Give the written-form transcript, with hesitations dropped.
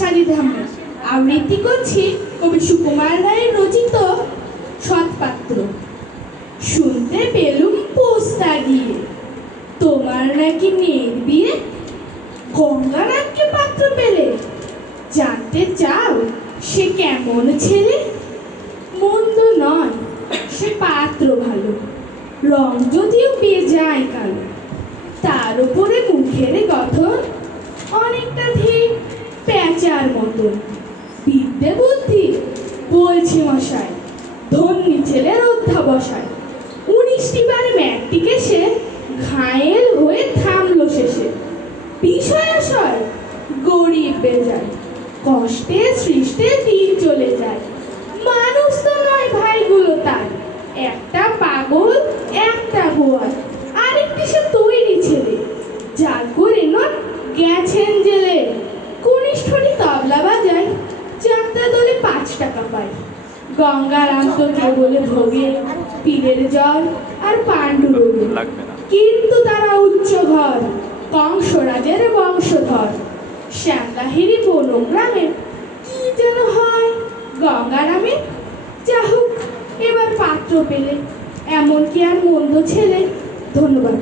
সাজিদ আহমেদ আবৃত্তি করছি কবি সুকুমার রায়ের রচিত সৎপাত্র। শুনতে পেলুম পোস্তা গিয়ে তোমার নাকি মেয়ের বিয়ে, গঙ্গারামকে পাত্র পেলে, জানতে চাও সে কেমন ছেলে? মন্দ নয়, সে পাত্র ভালো, রং যদিও বেজায় কালো, তার উপরে মুখের গঠন অনেকটা ঠিক প্যাঁচার মতন। বিদ্যে বুদ্ধি বলছি মশাই, ধন্যী ছেলের অধ্যাবসায়। 19টি বার ম্যাট্রিকে সে ঘায়েল হয়ে থামলো শেষে। বিষয় আশয় গরিব বেজায়, কষ্টে সৃষ্টে দিন চলে যায়। মানুষ তো নয় ভাইগুলো তার, একটা পাগল একটা গোয়াল, আরেকটি সে তৈরি ছেলে, যার করে নন গেছেন জেলে। কনিষ্ঠটি তবলা বাজায়, যাত্রা দলে 5 টাকা পায়। গঙ্গারাম তো কেবলে ভোগে পীরের জল আর পাণ্ডুরোগে, কিন্তু তারা উচ্চ ঘর, কংসরাজের বংশধর। শ্যামলাহিরি বনগ্রামে কি যেন হয় গঙ্গারামে। যা হোক, এবার পাত্র পেলে, এমন কি আর মন্দ ছেলে। ধন্যবাদ।